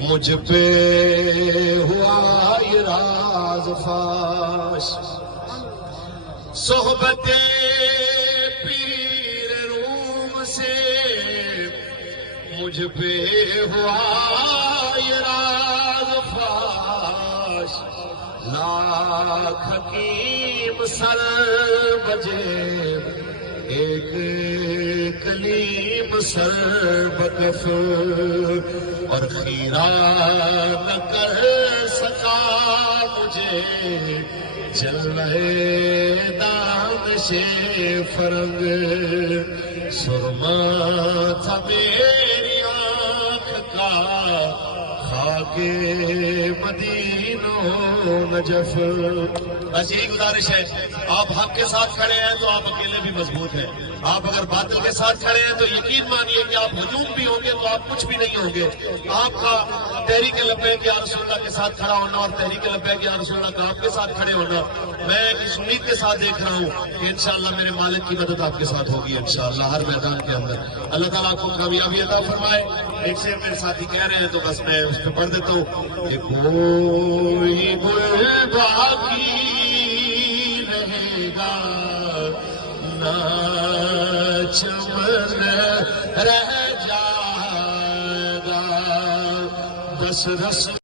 مجھ پہ ہوا یہ راز فاش، صحبت پیر روم سے مجھ پہ ہوا یہ راز فاش، لاکھ حکیم سر بجے ایک کلیم سر بکف، اور خیرہ نہ کر سکا مجھے جلوے دانش فرنگ، سرما تھا میری آنکھ کا خاک مدینہ نجف۔ بس یہی گزارش ہے، آپ حق کے ساتھ کھڑے ہیں تو آپ اکیلے بھی مضبوط ہیں، آپ اگر باطل کے ساتھ کھڑے ہیں تو یقین مانیے کہ آپ ہجوم بھی ہوں گے تو آپ کچھ بھی نہیں ہوں گے۔ آپ کا تحریک لبیک یا رسول اللہ کے ساتھ کھڑا ہونا اور تحریک لبیک یا رسول اللہ کا آپ کے ساتھ کھڑے ہونا، میں اس امید کے ساتھ دیکھ رہا ہوں کہ انشاءاللہ میرے مالک کی مدد آپ کے ساتھ ہوگی انشاءاللہ ہر میدان کے اندر۔ اللہ تعالیٰ آپ کو کامیابی عطا فرمائے۔ ایک سے میرے ساتھی کہہ رہے ہیں تو بس میں اس پہ پڑھ دیتا ہوں کہ کوئی گل باقی رہے گا نہ چمن رہ جائے گا، بس رس